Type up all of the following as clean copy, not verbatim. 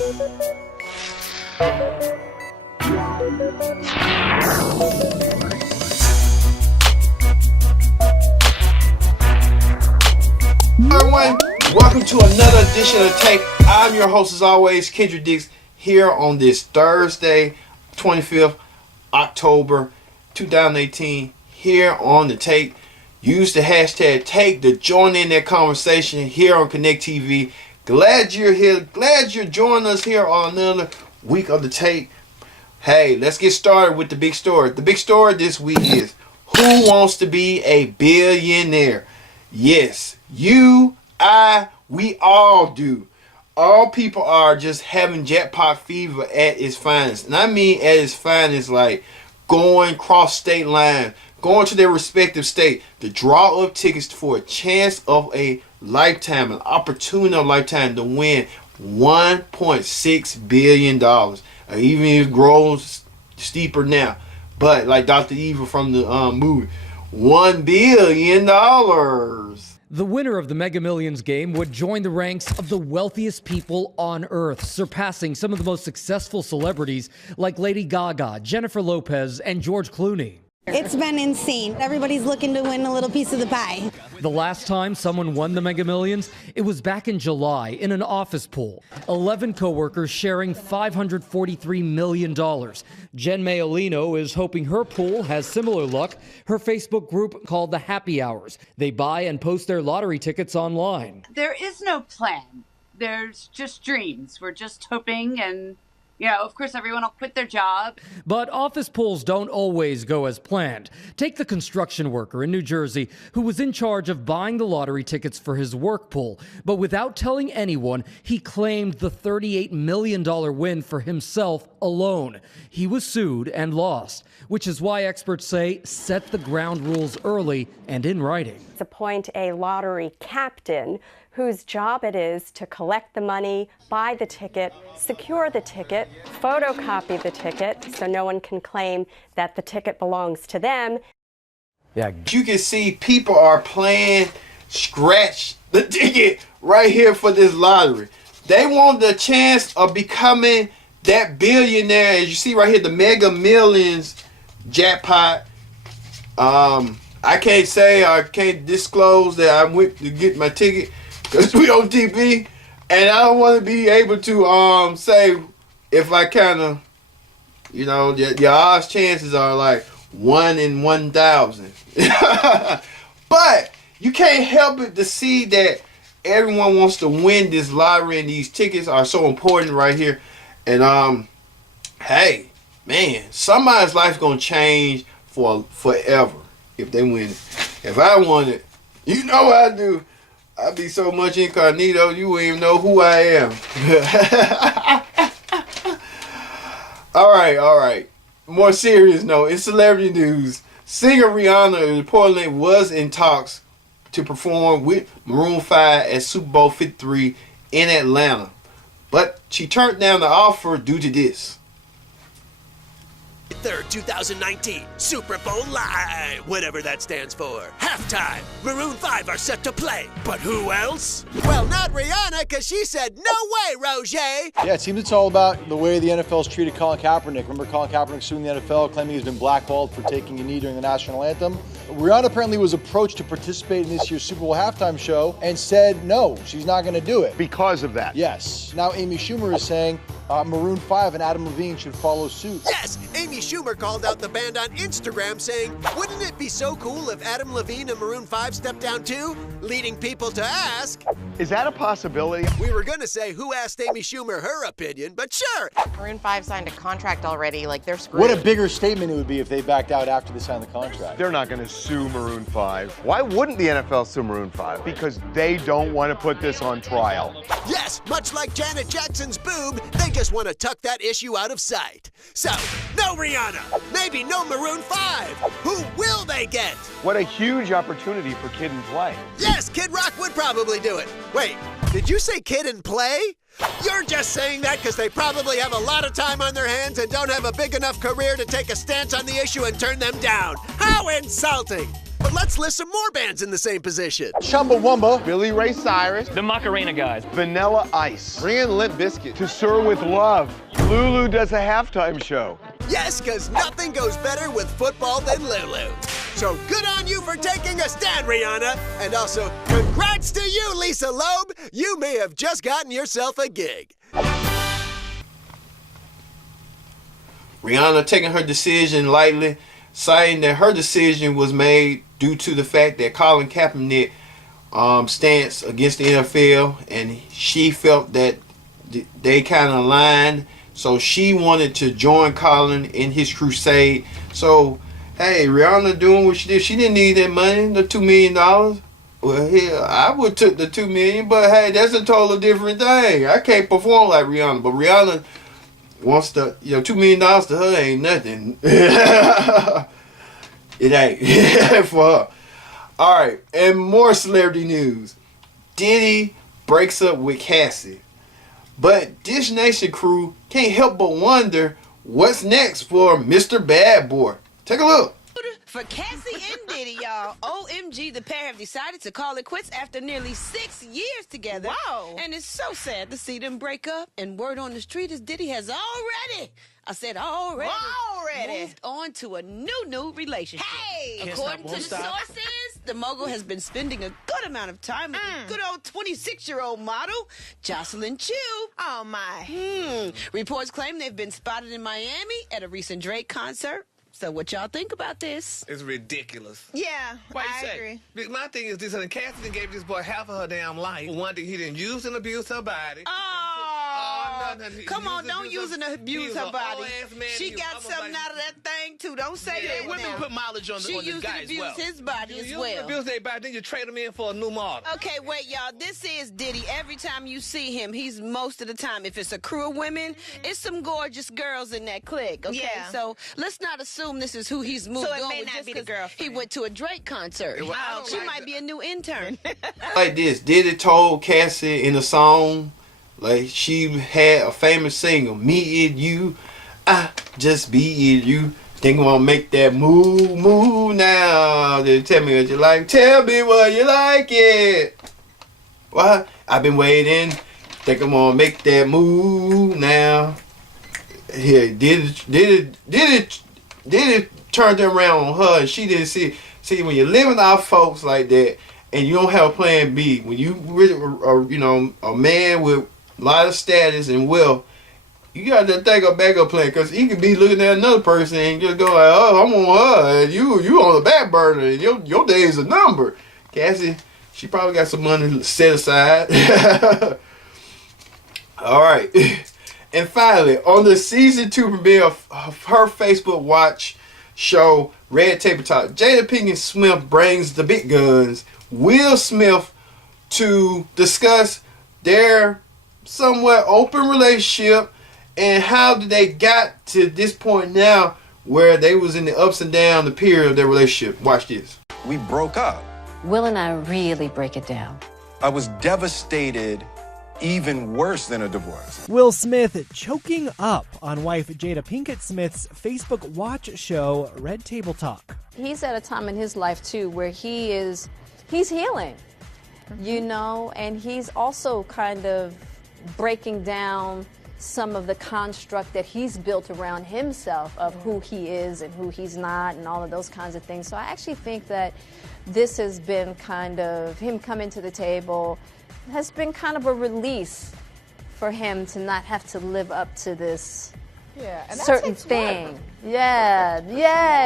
Everyone, welcome to another edition of Take. I'm your host as always, Kendrick Dix, here on this Thursday, 25th October 2018, here on the Take. Use the hashtag Take to join in that conversation here on Connect TV. Glad you're here. Glad you're joining us here on another week of the Take. Hey, let's get started with the big story. The big story this week is who wants to be a billionaire? Yes, you, I, we all do. All people are just having jackpot fever at its finest. And I mean at its finest, like going cross state lines, going to their respective state to draw up tickets for a chance of a lifetime, an opportunity of a lifetime to win $1.6 billion. Or even if it grows steeper now. But like Dr. Evil from the movie, $1 billion. The winner of the Mega Millions game would join the ranks of the wealthiest people on Earth, surpassing some of the most successful celebrities like Lady Gaga, Jennifer Lopez, and George Clooney. It's been insane. Everybody's looking to win a little piece of the pie. The last time someone won the Mega Millions, it was back in July in an office pool. 11 coworkers sharing $543 million. Jen Mayolino is hoping her pool has similar luck. Her Facebook group called the Happy Hours. They buy and post their lottery tickets online. There is no plan. There's just dreams. We're just hoping and... of course, everyone will quit their job. But office pools don't always go as planned. Take the construction worker in New Jersey who was in charge of buying the lottery tickets for his work pool. But without telling anyone, he claimed the $38 million win for himself alone. He was sued and lost, which is why experts say set the ground rules early and in writing. Appoint a lottery captain whose job it is to collect the money, buy the ticket, secure the ticket, photocopy the ticket so no one can claim that the ticket belongs to them. Yeah, you can see people are playing scratch the ticket right here for this lottery. They want the chance of becoming that billionaire. As you see right here, the Mega Millions jackpot. I can't say, I can't disclose that I went to get my ticket because we on TV, and I don't want to be able to say if I kind of, your odds chances are like 1 in 1,000. But you can't help it to see that everyone wants to win this lottery, and these tickets are so important right here. And hey, man, somebody's life's gonna change for forever if they win it. If I won it, you know what I do. I'd be so much incognito, you wouldn't even know who I am. All right. More serious note, in celebrity news, singer Rihanna reportedly was in talks to perform with Maroon 5 at Super Bowl 53 in Atlanta. But she turned down the offer due to this. 3rd, 2019, Super Bowl Live, whatever that stands for. Halftime, Maroon 5 are set to play, but who else? Well, not Rihanna, because she said, no way, Roger! Yeah, it seems it's all about the way the NFL's treated Colin Kaepernick. Remember Colin Kaepernick suing the NFL, claiming he's been blackballed for taking a knee during the national anthem? Rihanna apparently was approached to participate in this year's Super Bowl halftime show and said no, she's not going to do it. Because of that? Yes. Now Amy Schumer is saying Maroon 5 and Adam Levine should follow suit. Yes, Amy Schumer called out the band on Instagram saying, wouldn't it be so cool if Adam Levine and Maroon 5 stepped down too? Leading people to ask, is that a possibility? We were gonna say who asked Amy Schumer her opinion, but sure. Maroon 5 signed a contract already, like they're screwed. What a bigger statement it would be if they backed out after they signed the contract. They're not gonna sue Maroon 5. Why wouldn't the NFL sue Maroon 5? Because they don't want to put this on trial. Yes, much like Janet Jackson's boob, they just want to tuck that issue out of sight. So, no Rihanna, maybe no Maroon 5. Who will they get? What a huge opportunity for Kid and Play. Yes, Kid Rock would probably do it. Wait, did you say Kid and Play? You're just saying that because they probably have a lot of time on their hands and don't have a big enough career to take a stance on the issue and turn them down. How insulting! let's list some more bands in the same position. Chumbawamba, Billy Ray Cyrus, The Macarena Guys. Vanilla Ice, bring in Limp Bizkit, To Sir With Love. Lulu does a halftime show. Yes, because nothing goes better with football than Lulu. So good on you for taking a stand, Rihanna. And also, congrats to you, Lisa Loeb. You may have just gotten yourself a gig. Rihanna taking her decision lightly, saying that her decision was made due to the fact that Colin Kaepernick stance against the NFL, and she felt that they kind of aligned, so she wanted to join Colin in his crusade. So, hey, Rihanna doing what she did. She didn't need that money, the $2 million. Well, hell, I would took the $2 million, but hey, that's a totally different thing. I can't perform like Rihanna, but Rihanna wants to, $2 million to her ain't nothing. It ain't for her. All right, and more celebrity news. Diddy breaks up with Cassie, but Dish Nation crew can't help but wonder what's next for Mr. Bad Boy. Take a look. For Cassie and Diddy, y'all, OMG, the pair have decided to call it quits after nearly 6 years together. Wow. And it's so sad to see them break up. And word on the street is Diddy has already moved on to a new relationship. Hey! According to the sources, the mogul has been spending a good amount of time with the good old 26-year-old model, Jocelyn Chu. Oh, my. Reports claim they've been spotted in Miami at a recent Drake concert. So what y'all think about this? It's ridiculous. Yeah, I agree. My thing is this, and Cassidy gave this boy half of her damn life. One thing, he didn't use and abuse her body. Come on, don't use and abuse her body. She got something out of that thing, too. Don't say that. Women put mileage on the guy as well. She used to abuse his body as well. You abuse their body, then you trade him in for a new model. Okay, wait, y'all. This is Diddy. Every time you see him, he's most of the time, if it's a crew of women, it's some gorgeous girls in that clique, okay? Yeah. So let's not assume this is who he's moved on with just because he went to a Drake concert. She might be a new intern. Like this, Diddy told Cassie in a song, like she had a famous single, Me and You, I just be in you. Think I'm gonna make that move now. Then tell me what you like. Tell me what you like it. What? I've been waiting. Think I'm gonna make that move now. Here, Diddy turned around on her, and she didn't see. See, when you're living off folks like that, and you don't have a plan B, when you really are, a man with a lot of status and wealth, you got to think of backup plan, because he could be looking at another person and just go like, oh, I'm on her, and you on the back burner, and your days are numbered. Cassie, she probably got some money set aside. All right. And finally, on the season 2 premiere of her Facebook Watch show, Red Table Talk, Jada Pinkett Smith brings the big guns, Will Smith, to discuss their somewhat open relationship and how did they got to this point now where they was in the ups and downs, the period of their relationship. Watch this. We broke up. Will and I really break it down. I was devastated, even worse than a divorce. Will Smith choking up on wife Jada Pinkett Smith's Facebook Watch show, Red Table Talk. He's at a time in his life, too, where he's healing, and he's also kind of breaking down some of the construct that he's built around himself of who he is and who he's not and all of those kinds of things. So I actually think that this has been kind of him coming to the table, has been kind of a release for him to not have to live up to this and certain thing. Yeah,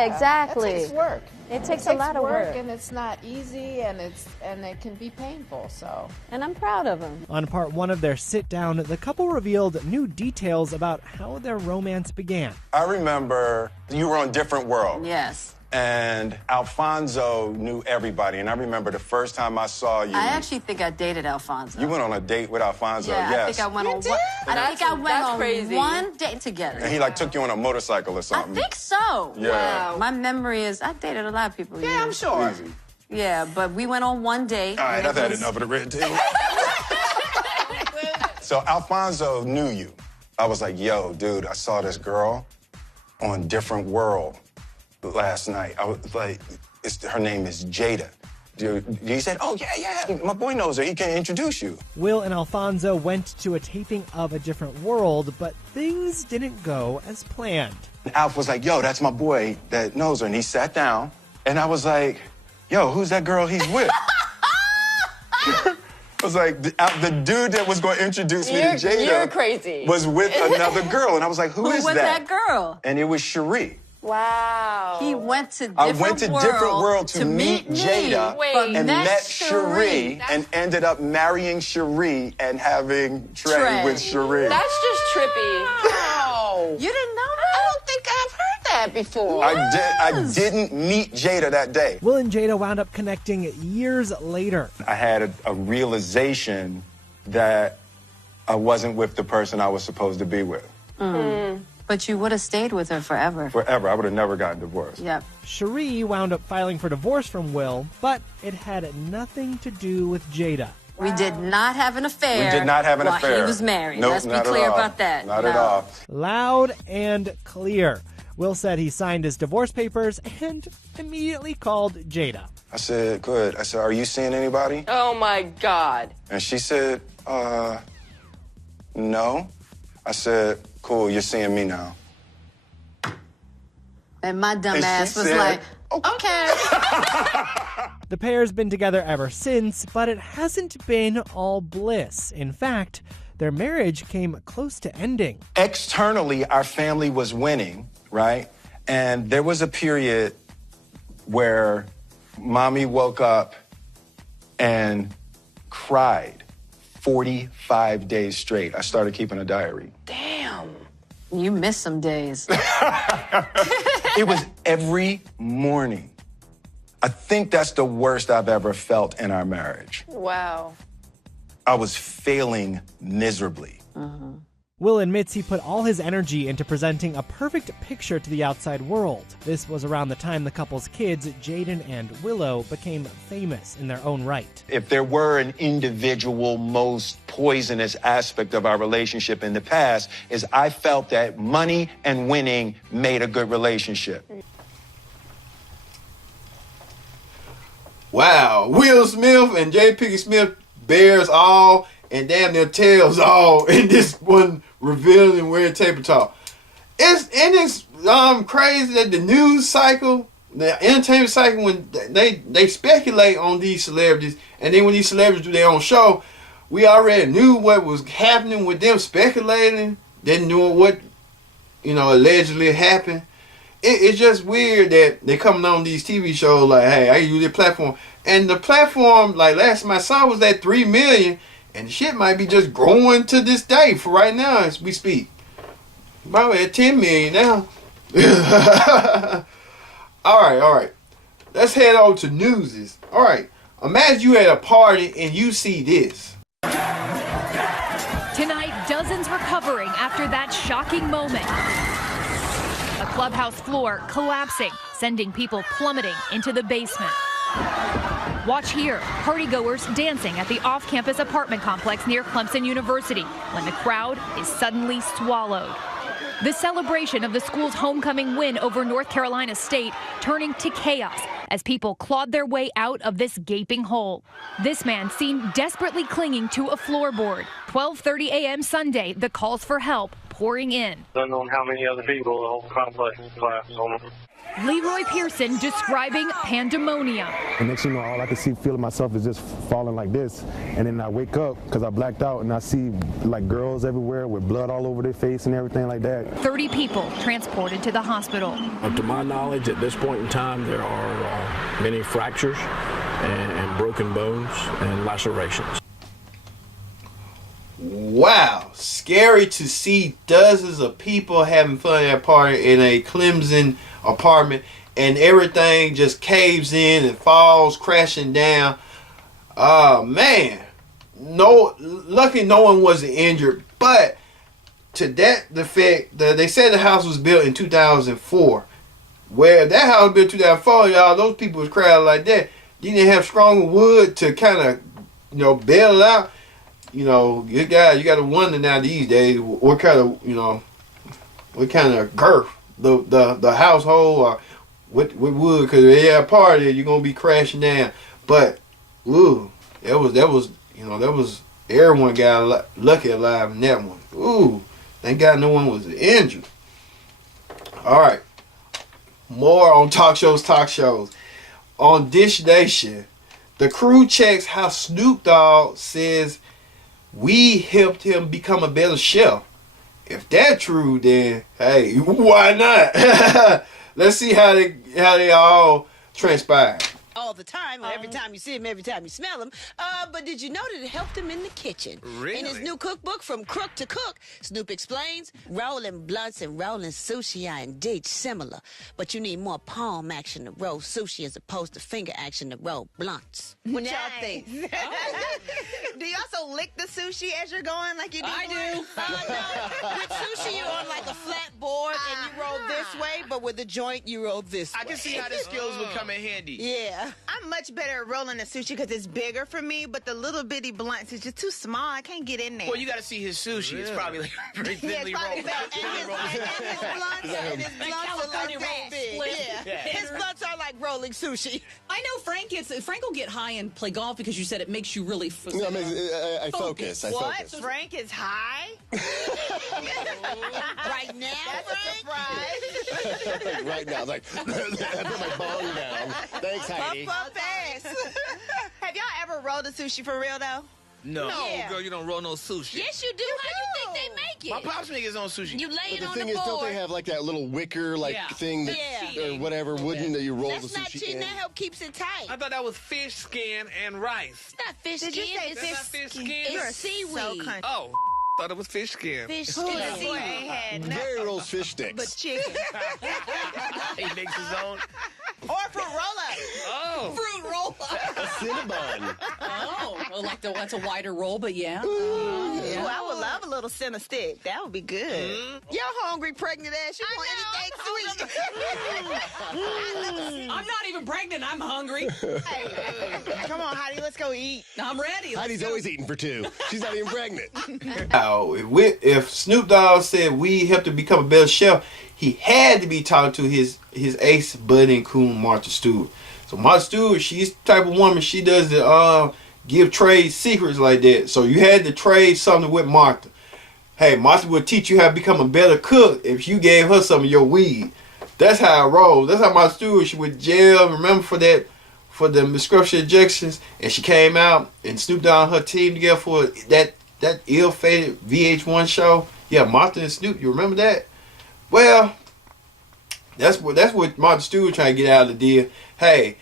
exactly. That takes work. It takes a lot of work, and it's not easy, and it can be painful. So, and I'm proud of him. On part 1 of their sit down, the couple revealed new details about how their romance began. I remember you were on Different World. Yes. And Alfonso knew everybody. And I remember the first time I saw you. I actually think I dated Alfonso. You went on a date with Alfonso, yes. I think I went on one. I think I went on one date together. And he took you on a motorcycle or something. I think so. Yeah. Wow. My memory is I dated a lot of people. Yeah, I'm sure. Easy. Yeah, but we went on one date. All right, I've had enough of the red table. So Alfonso knew you. I was like, yo, dude, I saw this girl on Different World last night. I was like, her name is Jada. He said, oh, yeah, my boy knows her. He can introduce you. Will and Alfonso went to a taping of A Different World, but things didn't go as planned. Alf was like, yo, that's my boy that knows her. And he sat down, and I was like, yo, who's that girl he's with? I was like, the dude that was going to introduce me to Jada you're crazy. was with another girl. And I was like, who is was that girl? And it was Cherie. Wow. He went to I went to Different World to meet Jada and met Cherie. and ended up marrying Cherie and having Trey with Cherie. That's just trippy. Wow. You didn't know that? I don't think I've heard that before. I didn't meet Jada that day. Will and Jada wound up connecting years later. I had a realization that I wasn't with the person I was supposed to be with. But you would have stayed with her forever. Forever. I would have never gotten divorced. Yep. Cherie wound up filing for divorce from Will, but it had nothing to do with Jada. We did not have an affair. We did not have an while affair. He was married. Nope, Let's be not clear at all. about that. Not at all. Loud and clear. Will said he signed his divorce papers and immediately called Jada. I said, good. I said, are you seeing anybody? Oh, my God. And she said, no. I said, cool, you're seeing me now. And my dumb ass was said, like, okay. The pair's been together ever since, but it hasn't been all bliss. In fact, their marriage came close to ending. Externally, our family was winning, right? And there was a period where mommy woke up and cried 45 days straight. I started keeping a diary. Damn. You missed some days. It was every morning. I think that's the worst I've ever felt in our marriage. Wow. I was failing miserably. Will admits he put all his energy into presenting a perfect picture to the outside world. This was around the time the couple's kids, Jaden and Willow, became famous in their own right. If there were an individual most poisonous aspect of our relationship in the past, is I felt that money and winning made a good relationship. Wow, Will Smith and J. Pinkett Smith bears all and damn near tails all in this one revealing weird table talk. It's crazy that the news cycle, the entertainment cycle, when they speculate on these celebrities, and then when these celebrities do their own show, we already knew what was happening with them speculating, didn't know what allegedly happened. It's just weird that they're coming on these TV shows like, hey, I use their platform. And the platform, like last time I saw, was at 3 million. And the shit might be just growing to this day for right now as we speak. Probably at 10 million now. All right. Let's head over to newsies. All right. Imagine you at a party and you see this. Tonight, dozens recovering after that shocking moment. A clubhouse floor collapsing, sending people plummeting into the basement. Watch here, partygoers dancing at the off-campus apartment complex near Clemson University when the crowd is suddenly swallowed. The celebration of the school's homecoming win over North Carolina State turning to chaos as people clawed their way out of this gaping hole. This man seen desperately clinging to a floorboard. 12:30 a.m. Sunday, the calls for help pouring in. Unknown how many other people the whole complex collapsed on them. Leroy Pearson describing pandemonium. And next thing you know, all I can see feeling myself is just falling like this. And then I wake up because I blacked out and I see like girls everywhere with blood all over their face and everything like that. 30 people transported to the hospital. To my knowledge, at this point in time, there are many fractures and broken bones and lacerations. Wow, scary to see dozens of people having fun at a party in a Clemson apartment and everything just caves in and falls crashing down. Man, luckily no one was injured, but to that effect, they said the house was built in 2004. Where that house was built in 2004, y'all, those people was crowded like that. You didn't have stronger wood to kind of, bail it out. You got to wonder now these days what kind of girth the household or with wood, because they had a party, you're gonna be crashing down. But ooh, that was everyone got lucky alive in that one. Ooh, thank God no one was injured. All right, more on talk shows. On Dish Nation, the crew checks how Snoop Dogg says we helped him become a better chef. If that's true, then hey, why not? Let's see how they all transpire. All the time, every time you see him, every time you smell him. But did you know that it helped him in the kitchen? Really? In his new cookbook, From Crook to Cook, Snoop explains, rolling blunts and rolling sushi are indeed similar, but you need more palm action to roll sushi as opposed to finger action to roll blunts. What y'all think? Do you also lick the sushi as you're going like you do? I do. No. With sushi, you're on like a flat board and you roll this way, but with the joint, you roll this way. I can see how the skills would come in handy. Yeah. I'm much better at rolling the sushi because it's bigger for me, but the little bitty blunts is just too small. I can't get in there. Well, you got to see his sushi. It's probably like very thinly rolled. And his blunts are like that big. Yeah. His blunts are like rolling sushi. I know Frank will get high and play golf because you said it makes you really No, I focus. What? Frank is high? Right now, Frank? Right now. Like, I put my bong down. Thanks, Heidi. Fast. Have y'all ever rolled a sushi for real, though? No, Yeah. girl, you don't roll no sushi. Yes, you do. How you think they make it? My pops make his own sushi. You lay But it the on thing the is, board. don't they have like that little wicker thing that, or whatever wooden that you roll That's the not sushi cheating. in? That help keeps it tight. I thought that was fish skin and rice. It's not fish Did skin. you say It's fish fish skin? skin? You're It's seaweed. so country. Oh, thought it was fish skin. Fish Who skin. that boy ain't had nothing Gary rolls fish sticks. but chicken. He makes his own. Or fruit roll-up. Oh. Fruit roll. A Cinnabon. Oh, like that's a wider roll, but yeah. Ooh, I would love a little center stick. That would be good. You're hungry, pregnant ass. You want anything sweet. I'm not even pregnant. I'm hungry. Come on, Heidi, let's go eat. I'm ready. Heidi's always eating for two. She's not even pregnant. Now, if Snoop Dogg said we helped him become a better chef, he had to be talking to his ace buddy and coon, Martha Stewart. So Martha Stewart, she's the type of woman, she doesn't give trade secrets like that. So you had to trade something with Martha. Hey, Martha would teach you how to become a better cook if you gave her some of your weed. That's how it rolls. That's how Martha Stewart, she went to jail, remember, for the prescription injections, and she came out and Snoop Dogg and her team together for that ill-fated VH1 show. Yeah, Martha and Snoop, you remember that? Well, that's what Martha Stewart trying to get out of the deal. Hey,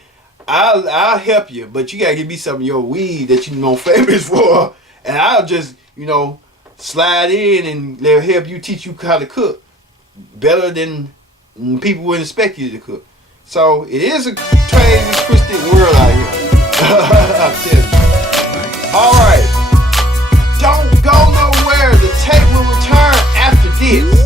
I'll help you, but you gotta give me some of your weed that you know famous for, and I'll just slide in and they'll help you, teach you how to cook better than people would expect you to cook. So it is a crazy, twisted world out here. I'm telling you. All right, don't go nowhere. The tape will return after this.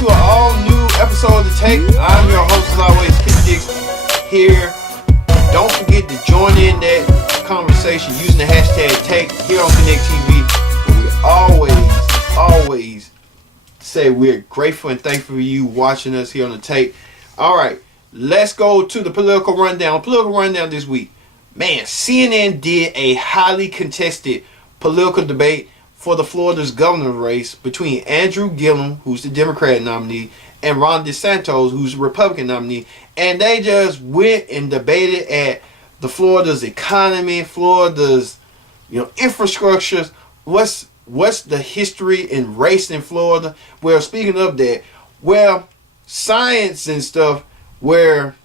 To an all-new episode of The Take. I'm your host, as always, Kid Dix here. Don't forget to join in that conversation using the hashtag Take here on Connect TV. Where we always say we're grateful and thankful for you watching us here on The Take. All right, let's go to the political rundown. Political rundown this week. Man, CNN did a highly contested political debate for the Florida's governor race between Andrew Gilliam, who's the Democrat nominee, and Ron DeSantis, who's the Republican nominee. And they just went and debated at the Florida's economy, Florida's infrastructure. What's the history in race in Florida? Well, speaking of that, science and stuff, where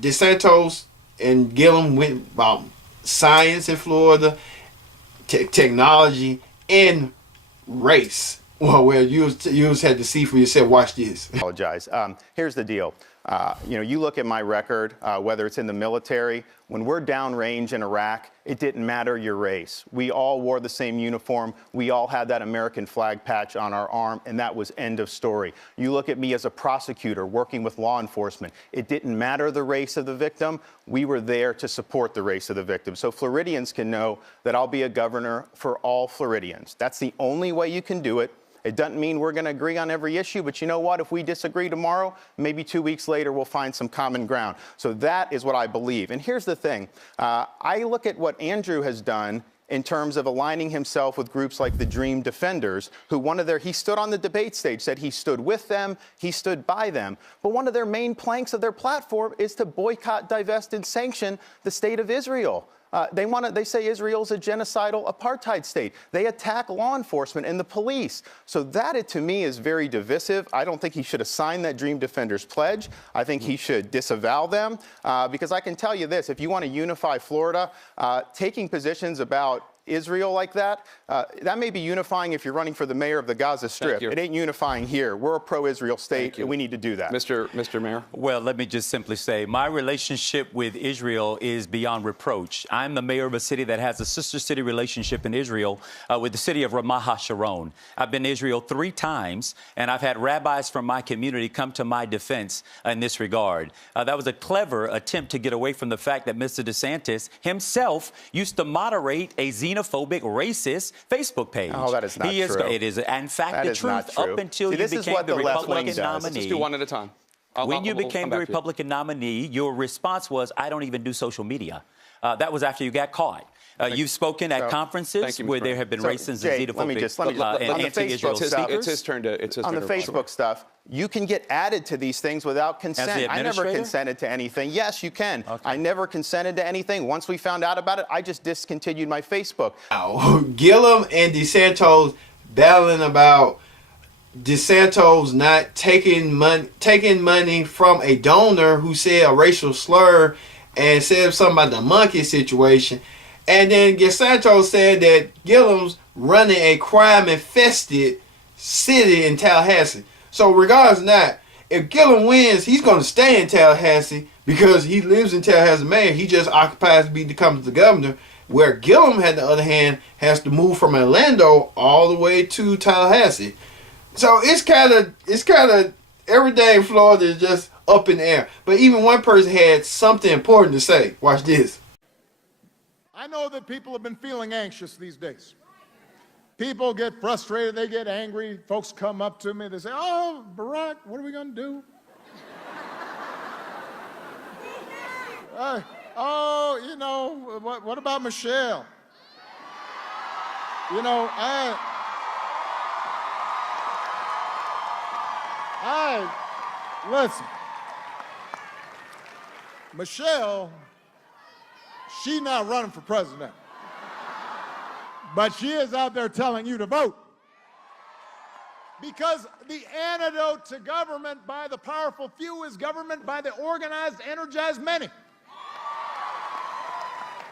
DeSantis and Gilliam went about science in Florida, technology, and race. Well, you had to see for yourself. Watch this. Apologize. Here's the deal. You look at my record, whether it's in the military, when we're downrange in Iraq, it didn't matter your race. We all wore the same uniform. We all had that American flag patch on our arm, and that was end of story. You look at me as a prosecutor working with law enforcement. It didn't matter the race of the victim. We were there to support the race of the victim. So Floridians can know that I'll be a governor for all Floridians. That's the only way you can do it. It doesn't mean we're going to agree on every issue, but you know what? If we disagree tomorrow, maybe 2 weeks later, we'll find some common ground. So that is what I believe. And here's the thing. I look at what Andrew has done in terms of aligning himself with groups like the Dream Defenders, who he stood on the debate stage, said he stood with them, he stood by them. But one of their main planks of their platform is to boycott, divest, and sanction the state of Israel. They say Israel's a genocidal apartheid state. They attack law enforcement and the police. So that, to me, is very divisive. I don't think he should have signed that Dream Defenders pledge. I think he should disavow them. Because I can tell you this, if you want to unify Florida, taking positions about Israel like that, that may be unifying if you're running for the mayor of the Gaza Strip. It ain't unifying here. We're a pro-Israel state, and we need to do that. Mr. Mayor? Well, let me just simply say, my relationship with Israel is beyond reproach. I'm the mayor of a city that has a sister city relationship in Israel with the city of Ramat HaSharon. I've been to Israel 3 times, and I've had rabbis from my community come to my defense in this regard. That was a clever attempt to get away from the fact that Mr. DeSantis himself used to moderate a xenophobic, racist Facebook page. Oh, that is not true. It is, in fact, the truth up until you became the Republican nominee. Let's do one at a time. When you became the Republican nominee, your response was, I don't even do social media. That was after you got caught. You've spoken at conferences where there have been racist and xenophobic and anti-Israel speakers. It's his turn to on the Facebook stuff, you can get added to these things without consent. I never consented to anything. Yes, you can. Okay. I never consented to anything. Once we found out about it, I just discontinued my Facebook. Gilliam and DeSantos battling about DeSantos not taking money from a donor who said a racial slur and said something about the monkey situation. And then DeSantos said that Gilliam's running a crime-infested city in Tallahassee. So regardless of that, if Gilliam wins, he's going to stay in Tallahassee because he lives in Tallahassee, Maine. He just occupies to become the governor. Where Gilliam, on the other hand, has to move from Orlando all the way to Tallahassee. So it's kind of everything in Florida is just up in the air. But even one person had something important to say. Watch this. I know that people have been feeling anxious these days. People get frustrated, they get angry. Folks come up to me, they say, oh, Barack, what are we going to do? What about Michelle? Listen, Michelle, she's not running for president. But she is out there telling you to vote. Because the antidote to government by the powerful few is government by the organized, energized many.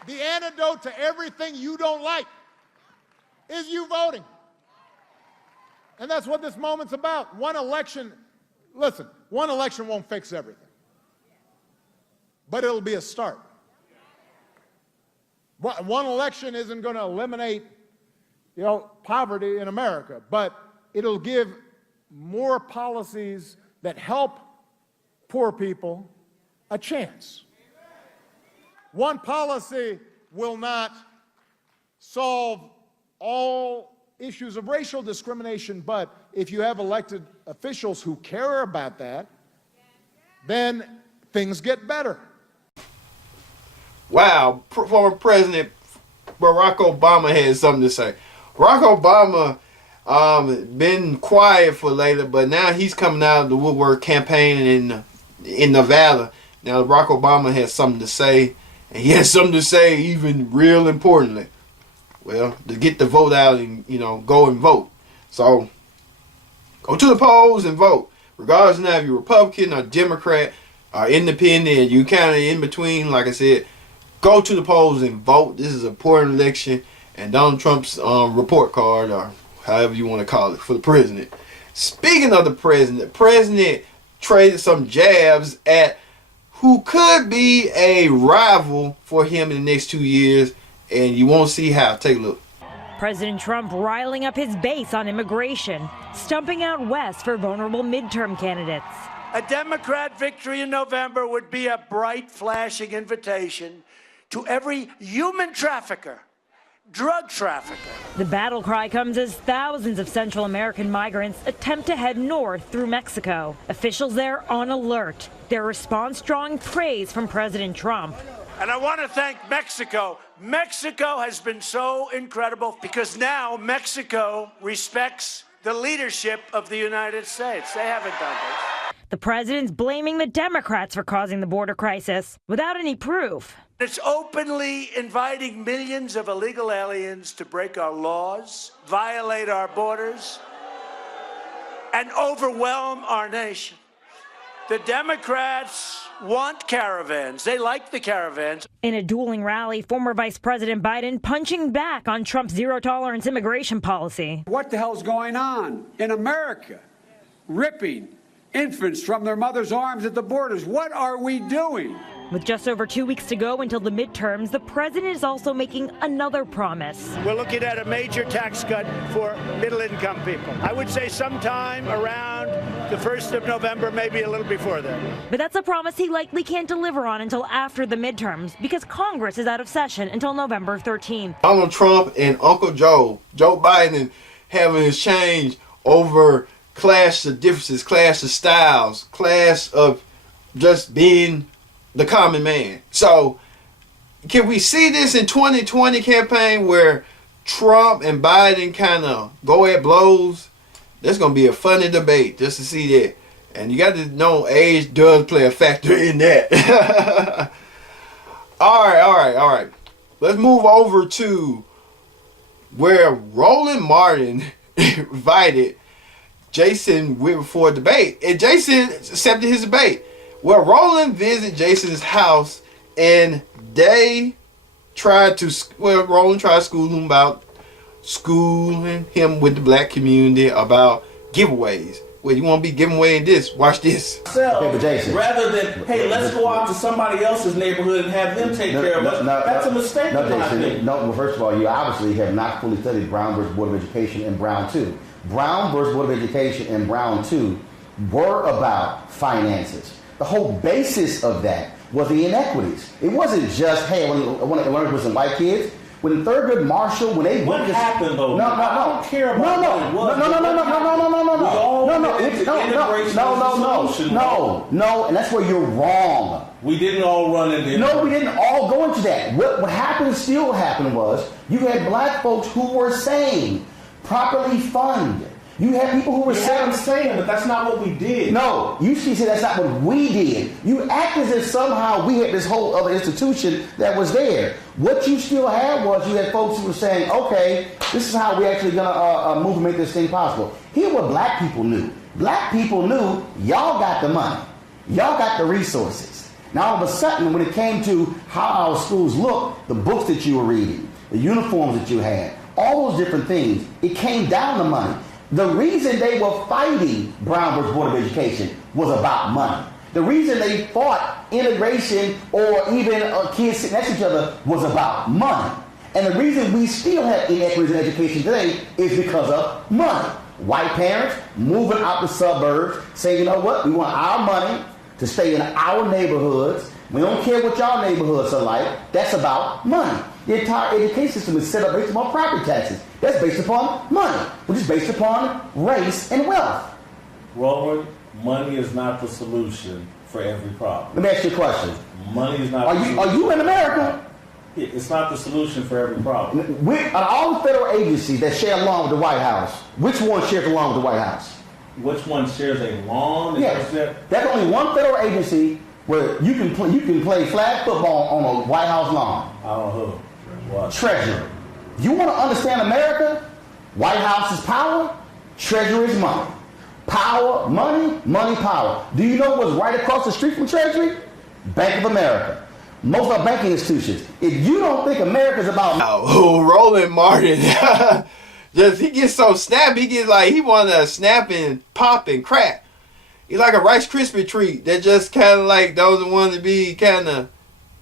The antidote to everything you don't like is you voting. And that's what this moment's about. One election won't fix everything. But it'll be a start. One election isn't going to eliminate, poverty in America, but it'll give more policies that help poor people a chance. One policy will not solve all issues of racial discrimination, but if you have elected officials who care about that, then things get better. Wow, former President Barack Obama had something to say. Barack Obama been quiet for later, but now he's coming out of the woodwork campaigning in Nevada. Now Barack Obama has something to say, and he has something to say even real importantly. Well, to get the vote out and go and vote. So go to the polls and vote. Regardless now if you're Republican or Democrat, are independent, you kind of in between, like I said, go to the polls and vote. This is an important election, and Donald Trump's report card, or however you want to call it, for the president. Speaking of the president traded some jabs at who could be a rival for him in the next 2 years, and you won't see how. Take a look. President Trump riling up his base on immigration, stumping out west for vulnerable midterm candidates. A Democrat victory in November would be a bright, flashing invitation to every human trafficker, drug trafficker. The battle cry comes as thousands of Central American migrants attempt to head north through Mexico. Officials there on alert. Their response drawing praise from President Trump. And I want to thank Mexico. Mexico has been so incredible because now Mexico respects the leadership of the United States. They haven't done this. The president's blaming the Democrats for causing the border crisis without any proof. It's openly inviting millions of illegal aliens to break our laws, violate our borders, and overwhelm our nation. The Democrats want caravans. They like the caravans. In a dueling rally, former Vice President Biden punching back on Trump's zero-tolerance immigration policy. What the hell's going on in America? Ripping infants from their mother's arms at the borders. What are we doing? With just over 2 weeks to go until the midterms, the president is also making another promise. We're looking at a major tax cut for middle-income people. I would say sometime around the 1st of November, maybe a little before then. But that's a promise he likely can't deliver on until after the midterms because Congress is out of session until November 13th. Donald Trump and Uncle Joe Biden, having his change over clash of differences, clash of styles, clash of just being the common man. So can we see this in 2020 campaign where Trump and Biden kind of go at blows? That's going to be a funny debate just to see that. And you got to know age does play a factor in that. All right. Let's move over to where Roland Martin invited Jason for a debate, and Jason accepted his debate. Well, Roland visited Jason's house, and Roland tried to school him about schooling him with the black community about giveaways. Well, you want to be giving away this? Watch this. Rather than, hey, let's go out to somebody else's neighborhood and have them take care of us. That's a mistake. No, Jason. No, well, first of all, you obviously have not fully studied Brown versus Board of Education and Brown 2. Brown versus Board of Education and Brown 2 were about finances. The whole basis of that was the inequities. It wasn't just, hey, I want to learn with some white kids. When third grade Marshall, when they what happened though? No. I don't care about what it was. No, and that's where you're wrong. We didn't all run into it. No, we didn't all go into that. What happened still happened was you had black folks who were saying properly fund. You had people who were saying, but that's not what we did. No, you see, that's not what we did. You act as if somehow we had this whole other institution that was there. What you still had was you had folks who were saying, okay, this is how we're actually going to move and make this thing possible. Here's what black people knew. Black people knew y'all got the money. Y'all got the resources. Now, all of a sudden, when it came to how our schools looked, the books that you were reading, the uniforms that you had, all those different things, it came down to money. The reason they were fighting Brown versus Board of Education was about money. The reason they fought integration or even kids sitting next to each other was about money. And the reason we still have inequities in education today is because of money. White parents moving out the suburbs saying, you know what, we want our money to stay in our neighborhoods. We don't care what y'all neighborhoods are like. That's about money. The entire education system is set up based upon property taxes. That's based upon money, which is based upon race and wealth. Roland, money is not the solution for every problem. Let me ask you a question. Money is not Are you in America? It's not the solution for every problem. Of all the federal agencies that share a lawn with the White House, which one shares a lawn with the White House? Which one shares a lawn? Yes. There's only one federal agency where you can play flag football on a White House lawn. I don't know who. What? Treasury. You want to understand America? White House is power. Treasury is money. power, money, power. Do you know what's right across the street from Treasury? Bank of America. Most are banking institutions. If you don't think America's about... Oh, Roland Martin. He gets so snappy. He gets like, he want to snap and pop and crack. He's like a Rice Krispie treat that just kind of like those want to be kind of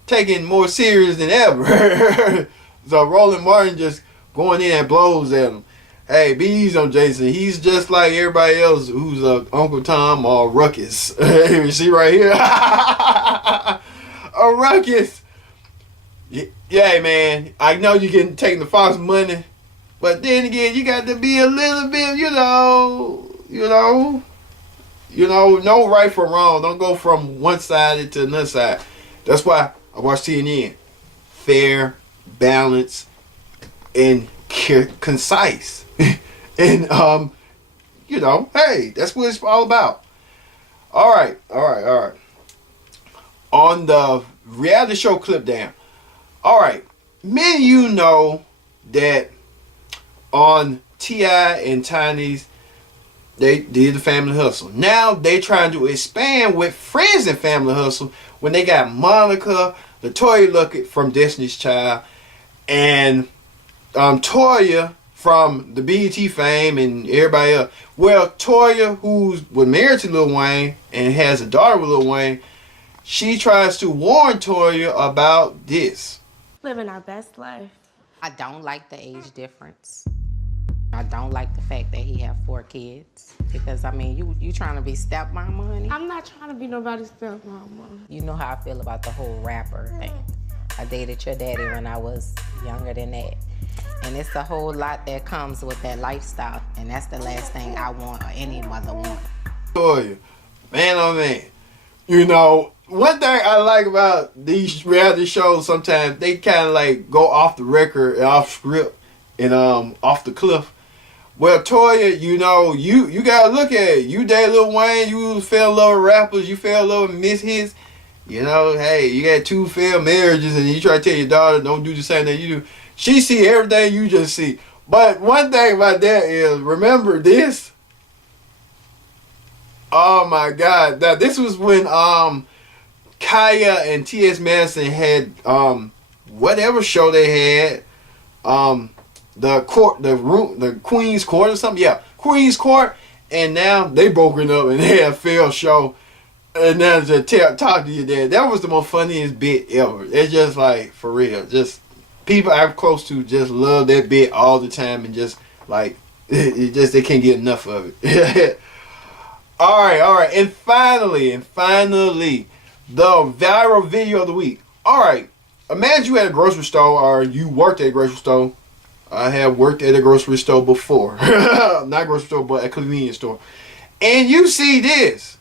taken more serious than ever. So Roland Martin just going in and blows at him. Hey, be easy on Jason. He's just like everybody else who's Uncle Tom or Ruckus. You see right here? A Ruckus. Yeah, man. I know you can take the Fox money, but then again, you got to be a little bit, no right from wrong. Don't go from one side to another side. That's why I watch CNN. Fair, balanced, and concise. And, hey, that's what it's all about. All right. On the reality show Clip Down. All right. Many of you know that on T.I. and Tiny's, they did the Family Hustle. Now they trying to expand with Friends and Family Hustle when they got Monica, the Toya Luckett from Destiny's Child, and Toya from the BET fame and everybody else. Well, Toya, who was married to Lil Wayne and has a daughter with Lil Wayne, she tries to warn Toya about this. Living our best life. I don't like the age difference. I don't like the fact that he have 4 kids. Because, I mean, you trying to be stepmama, honey? I'm not trying to be nobody's stepmama. You know how I feel about the whole rapper thing. I dated your daddy when I was younger than that. And it's a whole lot that comes with that lifestyle. And that's the last thing I want or any mother want. Toya, man, oh man. You know, one thing I like about these reality shows, sometimes they kind of like go off the record and off script and off the cliff. Well, Toya, you know, you gotta look at it. You dated Lil Wayne, you fell in love with rappers, you fell in love with Miss Hits. You know, hey, you got 2 failed marriages and you try to tell your daughter don't do the same thing you do. She see everything you just see. But one thing about that is, remember this? Oh my God. Now this was when Kaya and T.S. Madison had whatever show they had. The Queen's Court or something. Yeah, Queen's Court. And now they broken up and they had a failed show. And now to talk to your dad. That was the most funniest bit ever. It's just like, for real. Just people I'm close to just love that bit all the time and just like they can't get enough of it. All right. And finally, the viral video of the week. All right. Imagine you at a grocery store or you worked at a grocery store. I have worked at a grocery store before. Not grocery store, but a convenience store. And you see this.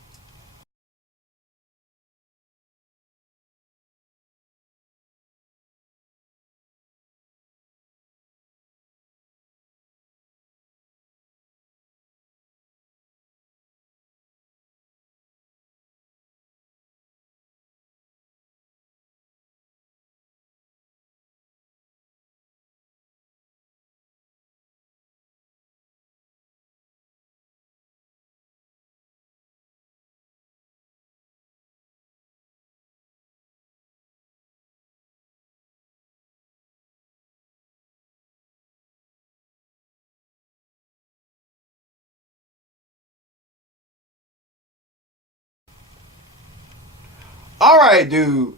All right, dude.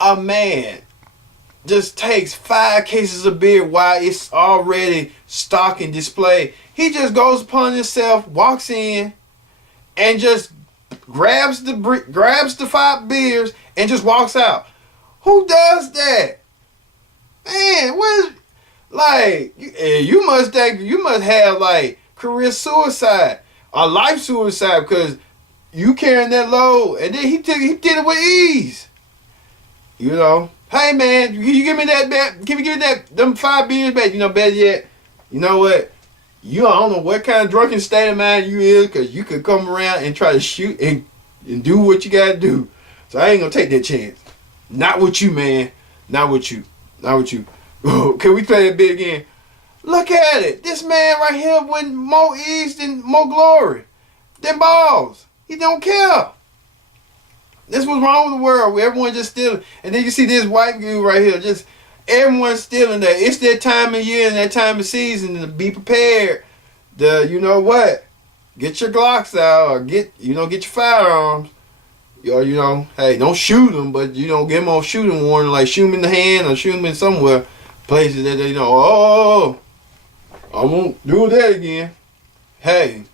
A man just takes 5 cases of beer while it's already stock and display. He just goes upon himself, walks in, and just grabs the 5 beers and just walks out. Who does that? Man, what is, like, you must have like career suicide or life suicide because you carrying that load, and then he did it with ease. You know, hey man, can you give me that back? Can you give me them 5 beers back? You know, better yet, you know what? I don't know what kind of drunken state of mind you is, because you could come around and try to shoot and do what you gotta do. So I ain't gonna take that chance. Not with you, man. Not with you. Can we play that bit again? Look at it. This man right here with more ease than more glory. their balls. He don't care. That's what's wrong with the world, where everyone just stealing. And then you see this white dude right here, just everyone's stealing that. It's that time of year and that time of season to be prepared. You know what? Get your Glocks out, or get your firearms. Or, hey, don't shoot them, but, give them a shooting warning, like shoot them in the hand or shoot them in somewhere, places that they know, I won't do that again. Hey,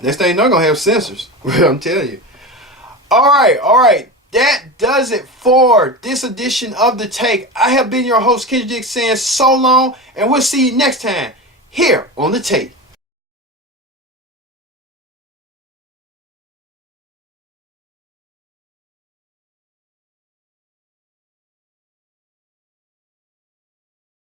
next thing they're going to have sensors, I'm telling you. All right. That does it for this edition of The Take. I have been your host, Kendrick Diggs, saying so long, and we'll see you next time here on The Take.